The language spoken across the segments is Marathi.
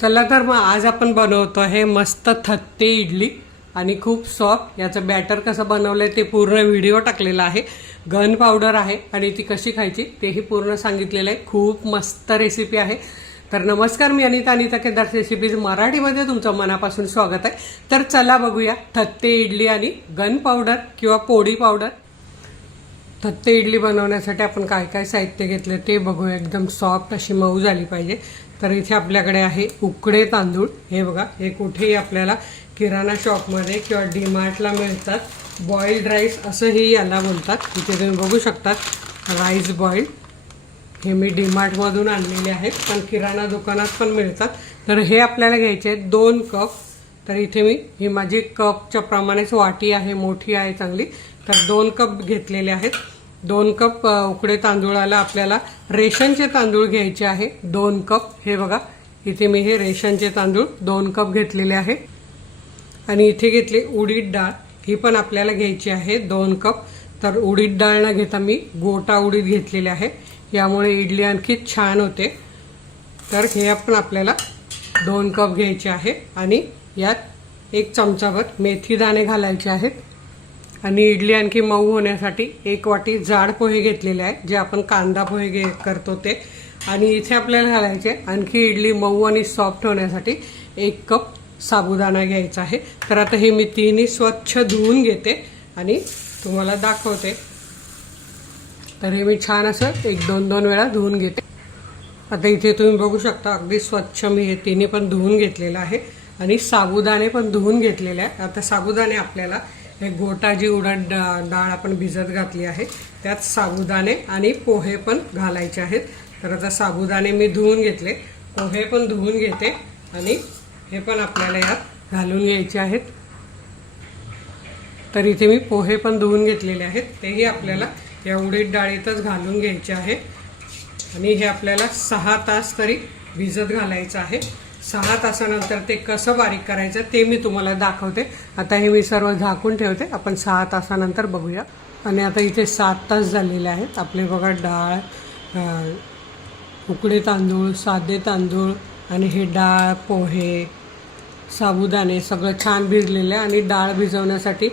चला तर मग आज आपण बनवतो आहे मस्त थत्ते इडली आणि खूप सॉफ्ट याचं बॅटर कसं बनवलं आहे ते पूर्ण व्हिडिओ टाकलेला आहे. गन पावडर आहे आणि ती कशी खायची तेही पूर्ण सांगितलेलं आहे. खूप मस्त रेसिपी आहे. तर नमस्कार मी अनिता. अनिता केदार रेसिपीज मराठीमध्ये तुमचं मनापासून स्वागत आहे. तर चला बघूया थत्ते इडली आणि गन पावडर किंवा पोडी पावडर थत्ते इडली बनवण्यासाठी आपण काय काय साहित्य घेतलं ते बघूया. एकदम सॉफ्ट अशी मऊ झाली पाहिजे. तर इथे आपल्याकडे आहे उकडे तांदूळ. हे बघा हे कुठेही आपल्याला किराणा शॉपमध्ये किंवा डीमार्टला मिळतात. बॉईल्ड राईस असंही याला बोलतात. इथे तुम्ही बघू शकतात राईस बॉईल हे मी डीमार्टमधून आणलेले आहेत पण किराणा दुकानात पण मिळतात. तर हे आपल्याला घ्यायचे आहेत दोन कप. तर इथे मी ही माझी कपच्या प्रमाणेच वाटी आहे मोठी आहे चांगली. तर दोन कप घेतलेले आहेत. दोन कप उकडे तांदूळाला आपल्याला रेशनचे तांदूळ घ्यायचे आहे. दोन कप हे बघा. इथे मी हे रेशनचे तांदूळ दोन कप घेतलेले आहे. आणि इथे घेतली उडीद डाळ. ही पण आपल्याला घ्यायची आहे दोन कप. तर उडीद डाळ न घेता मी गोटा उडीद घेतलेली आहे. यामुळे इडली आणखी छान होते. तर हे पण आपल्याला दोन कप घ्यायचे आहे. आणि यात एक चमचाभर मेथी दाणे घालायचे आहेत. आणि इडली आणखी मऊ होण्यासाठी एक वाटी जाड पोहे घेतलेले आहे जे आपण कांदा पोहे घे करतो ते. आणि इथे आपल्याला घालायचे आणखी इडली मऊ आणि सॉफ्ट होण्यासाठी एक कप साबुदाणा घ्यायचा आहे. तर आता हे मी तिन्ही स्वच्छ धुवून घेते आणि तुम्हाला दाखवते. तर हे मी छान असं एक दोन दोन वेळा धुवून घेते. आता इथे तुम्ही बघू शकता अगदी स्वच्छ मी हे तिन्ही पण धुवून घेतलेलं आहे आणि साबुदाणे पण धुवून घेतलेले आहे. आता साबुदाणे आपल्याला हे गोटा जी उडद डाळ आपण भिजत घातली आहे त्यात साबुदाणे आणि पोहे पण घालायचे आहेत. तर आता साबुदाणे मी धुवून घेतले. पोहे पण धुवून घेते आणि हे पण आपल्याला यात घालून घ्यायचे आहेत. तर इथे मी पोहे पण धुवून घेतलेले आहेत. तेही आपल्याला या उडीद डाळीतच घालून घ्यायचे आहे. आणि हे आपल्याला सहा तास तरी भिजत घालायचं आहे. सहा तासानंतर ते कसं बारीक करायचं ते मी तुम्हाला दाखवते. आता हे मी सर्व झाकून ठेवते. आपण सहा तासानंतर बघूया. आणि आता इथे सात तास झालेले आहेत. आपले बघा डाळ उकडे तांदूळ साधे तांदूळ आणि हे डाळ पोहे साबुदाणे सगळं छान भिजलेलं आहे. आणि डाळ भिजवण्यासाठी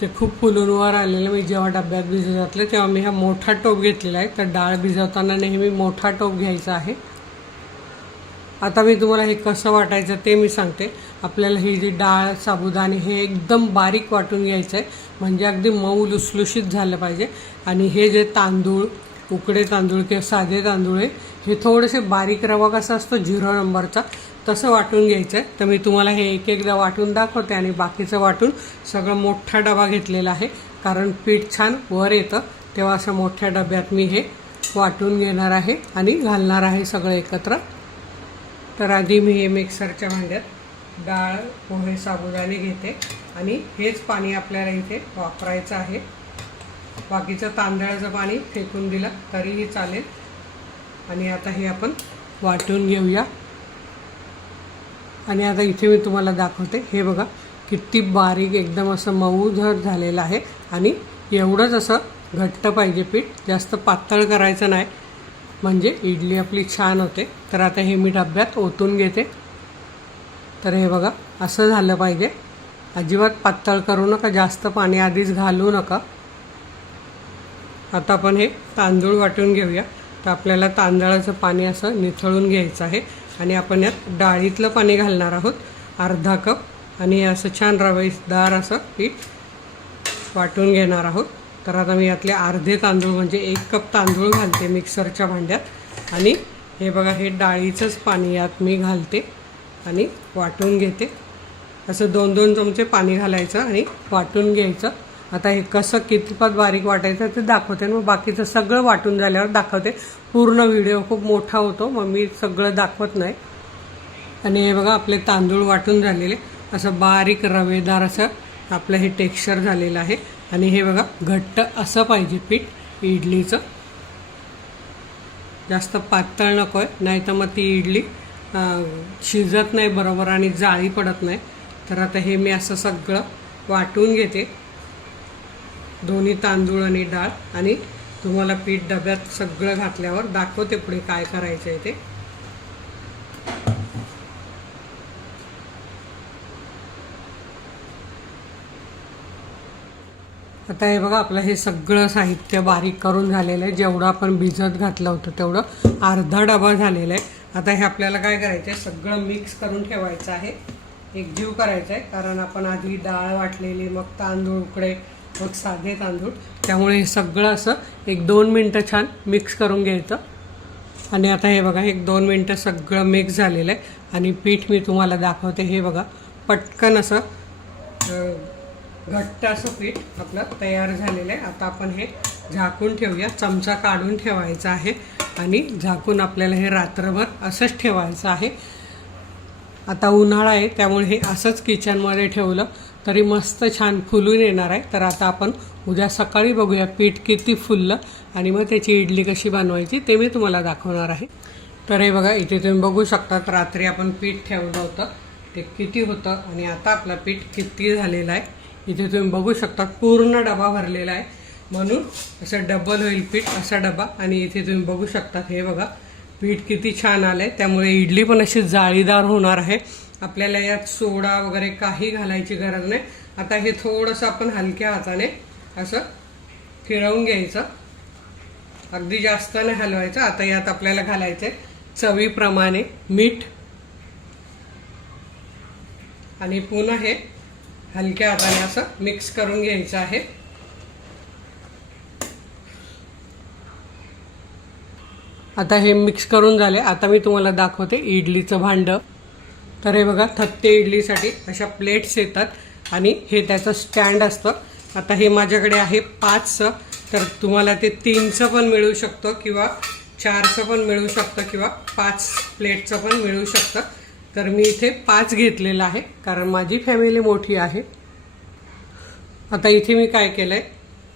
ते खूप फुलूनवर आलेलं मी जेव्हा डब्यात भिजत घातलं तेव्हा मी हा मोठा टोप घेतलेला आहे. तर डाळ भिजवताना नेहमी मोठा टोप घ्यायचा आहे. आता मी तुम्हाला हे कसं वाटायचं ते मी सांगते. आपल्याला ही जी डाळ साबुदाणे हे एकदम बारीक वाटून घ्यायचं आहे म्हणजे अगदी मऊ लुसलुशीत झालं पाहिजे. आणि हे जे तांदूळ उकडे तांदूळ किंवा साधे तांदूळ आहे हे थोडेसे बारीक रवा कसा असतो झिरो नंबरचा तसं वाटून घ्यायचं आहे तर मी तुम्हाला हे एक एकदा वाटून दाखवते आणि बाकीचं वाटून सगळं मोठा डबा घेतलेला आहे. कारण पीठ छान वर येतं तेव्हा असं मोठ्या डब्यात मी हे वाटून घेणार आहे आणि घालणार आहे सगळं एकत्र. तर आधी मी हे मिक्सरच्या भांड्यात डाळ पोहे साबुदाणे घेते आणि हेच पाणी आपल्याला इथे वापरायचं आहे. बाकीचं तांदळाचं पाणी फेकून दिलं तरीही चालेल. आणि आता हे आपण वाटून घेऊया. आणि आता इथे मी तुम्हाला दाखवते. हे बघा किती बारीक एकदम असं मऊधर झालेलं आहे. आणि एवढंच असं घट्ट पाहिजे पीठ. जास्त पातळ करायचं नाही. म्हणजे इडली आपली छान होते. तर आता हे मी डब्यात ओतून घेते. तर हे बघा असं झालं पाहिजे. अजिबात पातळ करू नका जास्त पाणी आधीच घालू नका. आता आपण हे तांदूळ वाटून घेऊया. तर आपल्याला तांदळाचं पाणी असं निथळून घ्यायचं आहे. आणि आपण यात डाळीतलं पाणी घालणार आहोत अर्धा कप. आणि असं छान रवेसदार असं पीठ वाटून घेणार आहोत. तर आता मी यातले अर्धे तांदूळ म्हणजे एक कप तांदूळ घालते मिक्सरच्या भांड्यात. आणि हे बघा हे डाळीचंच पाणी यात मी घालते आणि वाटून घेते. असं दोन दोन चमचे पाणी घालायचं आणि वाटून घ्यायचं. आता हे कसं कितपत बारीक वाटायचं ते दाखवते मग बाकीचं सगळं वाटून झाल्यावर दाखवते. पूर्ण व्हिडिओ खूप मोठा होतो मग मी सगळं दाखवत नाही. आणि हे बघा आपले तांदूळ वाटून झालेले. असं बारीक रवेदार असं आपलं हे टेक्स्चर झालेलं आहे. आणि हे बघा घट्ट असं पाहिजे पीठ इडलीचं. जास्त पातळ नको आहे नाही तर मग ती इडली शिजत नाही बरोबर आणि जाळी पडत नाही. तर आता हे मी असं सगळं वाटून घेते. दोन्ही तांदूळ आणि डाळ. आणि तुम्हाला पीठ डब्यात सगळं घातल्यावर दाखवते पुढे काय करायचं आहे ते. आता हे बघा आपलं हे सगळं साहित्य बारीक करून झालेलं आहे. जेवढं आपण भिजत घातलं होतं तेवढं अर्धा डबा झालेला आहे. आता हे आपल्याला काय करायचं आहे सगळं मिक्स करून ठेवायचं आहे. एकजीव करायचं आहे कारण आपण आधी डाळ वाटलेली मग तांदूळ उकडे मग साधे तांदूळ. त्यामुळे हे सगळं असं एक दोन मिनटं छान मिक्स करून घ्यायचं. आणि आता हे बघा एक दोन मिनटं सगळं मिक्स झालेलं आहे. आणि पीठ मी तुम्हाला दाखवते. हे बघा पटकन असं घट्ट असं पीठ आपलं तयार झालेलं आहे. आता आपण हे झाकून ठेवूया. चमचा काढून ठेवायचा आहे आणि झाकून आपल्याला हे रात्रभर असंच ठेवायचं आहे. आता उन्हाळा आहे त्यामुळे हे असंच किचनमध्ये ठेवलं तरी मस्त छान फुलून येणार आहे. तर आता आपण उद्या सकाळी बघूया पीठ किती फुललं आणि मग त्याची इडली कशी बनवायची ते मी तुम्हाला दाखवणार आहे. तर हे बघा इथे तुम्ही बघू शकतात रात्री आपण पीठ ठेवलं होतं. ते किती होतं आणि आता आपलं पीठ किती झालेलं आहे. इथे तुम्ही बघू शकता पूर्ण डबा भरलेला आहे. म्हणून असं डबल होईल पीठ असा डबा. आणि इथे तुम्ही बघू शकता हे बघा पीठ किती छान आलं आहे त्यामुळे इडली पण अशी जाळीदार होणार आहे. आपल्याला यात सोडा वगैरे काही घालायची गरज नाही. आता हे थोडंसं आपण हलक्या हाताने असं फिरवून घ्यायचं. अगदी जास्त नाही हलवायचं. आता यात आपल्याला घालायचं आहे चवीप्रमाणे मीठ. आणि पुन्हा हे हलक्या हाताने असं मिक्स करून घ्यायचं आहे. आता हे मिक्स करून झाले. आता मी तुम्हाला दाखवते इडलीचं भांडं. तर हे बघा थत्ते इडलीसाठी अशा प्लेट्स येतात आणि हे त्याचं स्टँड असतं. आता हे माझ्याकडे आहे पाचचं. तर तुम्हाला ते तीनचं पण मिळू शकतं किंवा चारचं पण मिळू शकतं किंवा पाच प्लेटचं पण मिळू शकतं. तर मी इथे पाच घेतलेलं आहे कारण माझी फॅमिली मोठी आहे. आता इथे मी काय केलं आहे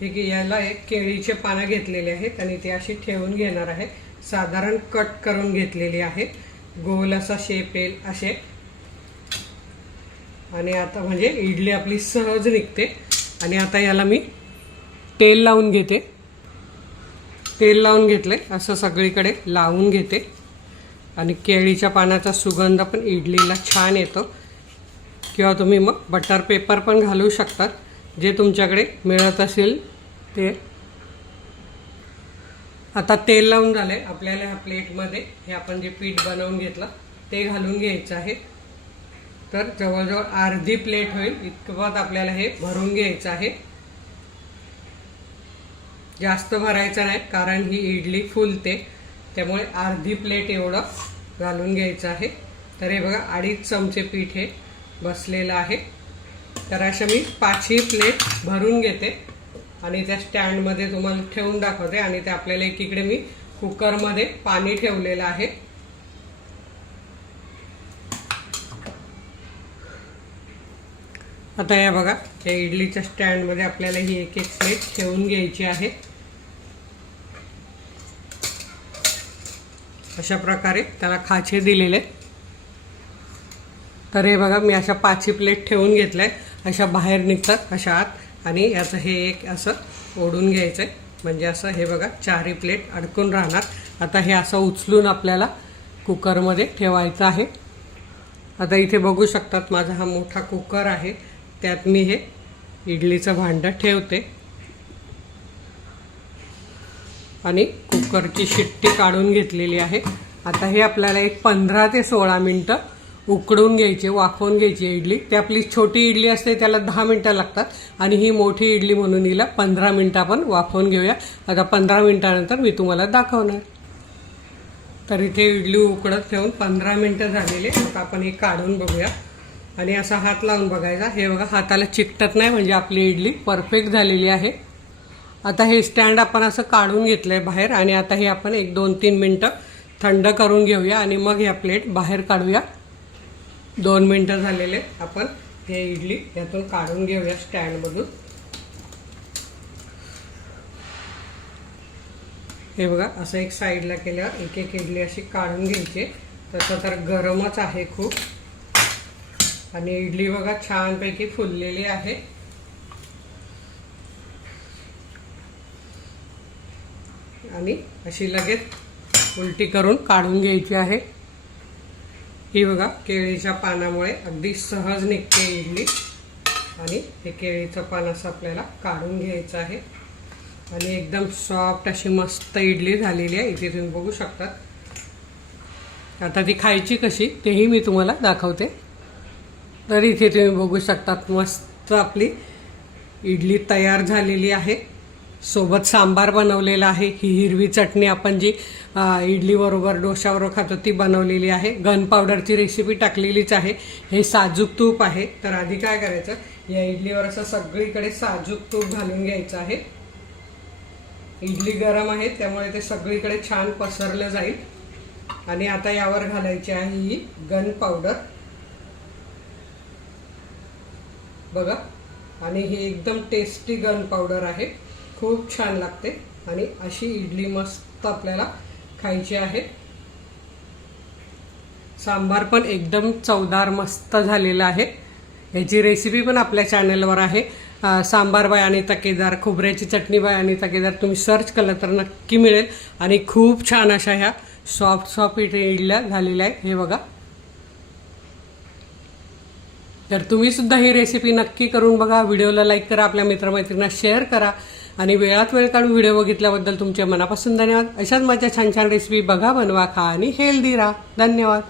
हे की याला एक केळीचे पानं घेतलेले आहेत आणि ते अशी ठेवून घेणार आहे. साधारण कट करून घेतलेली आहे. गोल असा शेप येईल असे. आणि आता म्हणजे इडली आपली सहज निघते. आणि आता याला मी तेल लावून घेते. तेल लावून घेतले असं सगळीकडे लावून घेते. आणि केळीच्या पानाचा सुगंध पण इडलीला छान येतो. किंवा तुम्ही मग बटर पेपर पण घालू शकतात. जे तुमच्याकडे मिळत असेल ते. आता तेल लावून झालंय. आपल्याला ह्या प्लेटमध्ये हे आपण जे पीठ बनवून घेतलं ते घालून घ्यायचं आहे. तर जवळजवळ अर्धी प्लेट होईल. इतकं आपल्याला हे भरून घ्यायचं आहे. जास्त भरायचं नाही कारण ही इडली फुलते. त्यामुळे अर्धी प्लेट एवढं घालून घ्यायचं आहे. तर हे बघा अडीच चमचे पीठ हे बसलेलं आहे. तर अशा मी पाचही प्लेट भरून घेते आणि त्या स्टँडमध्ये तुम्हाला ठेवून दाखवते आणि ते आपल्याला एकीकडे मी कुकरमध्ये पाणी ठेवलेलं आहे. आता या बघा या इडलीच्या स्टँडमध्ये आपल्याला ही एक एक प्लेट ठेवून घ्यायची आहे. अशा प्रकारे त्याला खाचे दिलेले आहेत. तर हे बघा मी अशा पाचही प्लेट ठेवून घेतल्या. अशा बाहेर निघतात अशा आत. आणि याचं हे एक असं ओढून घ्यायचं आहे म्हणजे असं हे बघा चारही प्लेट अडकून राहणार. आता हे असं उचलून आपल्याला कुकरमध्ये ठेवायचं आहे. आता इथे बघू शकतात माझा हा मोठा कुकर आहे. त्यात मी हे इडलीचं भांडं ठेवते. आणि कुकरची शिट्टी काढून घेतलेली आहे. आता हे आपल्याला एक पंधरा ते सोळा मिनटं उकडून घ्यायची वाफवून घ्यायची इडली. ती आपली छोटी इडली असते त्याला दहा मिनटं लागतात. आणि ही मोठी इडली म्हणून हिला पंधरा मिनटं आपण वाफवून घेऊया. आता पंधरा मिनटानंतर मी तुम्हाला दाखवणार. तर इथे इडली उकडत ठेवून पंधरा मिनटं झालेले आता आपण हे काढून बघूया. आणि असा हात लावून बघायचा. हे बघा हाताला चिकटत नाही म्हणजे आपली इडली परफेक्ट झालेली आहे. आता हे स्टँड आपण असं काढून घेतलं आहे बाहेर आणि आता हे आपण एक दोन तीन मिनटं थंड करून घेऊया आणि मग ह्या प्लेट बाहेर काढूया. दोन मिनटं झालेले आपण हे इडली यातून काढून घेऊया स्टँडमधून हे बघा असं एक साईडला केल्यावर एक एक इडली अशी काढून घ्यायची. तसं तर गरमच आहे खूप. आणि इडली बघा छानपैकी फुललेली आहे. आणि अशी लगेच उलटी करून काढून घ्यायची आहे. ही बघा केळीच्या पानामुळे अगदी सहज निघते इडली. आणि हे केळीचं पान असं आपल्याला काढून घ्यायचं आहे. आणि एकदम सॉफ्ट अशी मस्त इडली झालेली आहे. इथे तुम्ही बघू शकतात. आता ती खायची कशी तेही मी तुम्हाला दाखवते. तर इथे तुम्ही बघू शकतात मस्त आपली इडली तयार झालेली आहे. सोबत सांबार बनवलेला आहे. ही हिरवी चटणी आपण जी इडलीबरोबर डोशाबरोबर खातो ती बनवलेली आहे. गन पावडरची रेसिपी टाकलेलीच आहे. हे साजूक तूप आहे. तर आधी काय करायचं? या इडलीवर असं सगळीकडे साजूक तूप घालून घ्यायचं आहे. इडली गरम आहे त्यामुळे ते सगळीकडे छान पसरलं जाईल. आणि आता यावर घालायची आहे ही गन पावडर. बघा. आणि ही एकदम टेस्टी गन पावडर आहे. खूप छान लागते. आणि अशी इडली मस्त आपल्याला खायची आहे. सांबार पण एकदम चवदार मस्त झालेला आहे. याची रेसिपी पण आपल्या चॅनलवर आहे. सांबार बाय आणि तकेदार खोबऱ्याची चटणी बाय आणि तकेदार तुम्ही सर्च केलं तर नक्की मिळेल. आणि खूप छान अशा ह्या सॉफ्ट सॉफ्ट इडल्या झालेल्या आहेत. हे बघा. तर तुम्ही सुद्धा ही रेसिपी नक्की करून बघा. व्हिडिओला लाईक करा. आपल्या मित्रमैत्रिणींना शेअर करा. आणि वेळात वेळ काढून व्हिडिओ बघितल्याबद्दल तुमच्या मनापासून धन्यवाद. अशाच माझ्या छान छान रेसिपी बघा बनवा खा आणि हेल्दी राहा. धन्यवाद.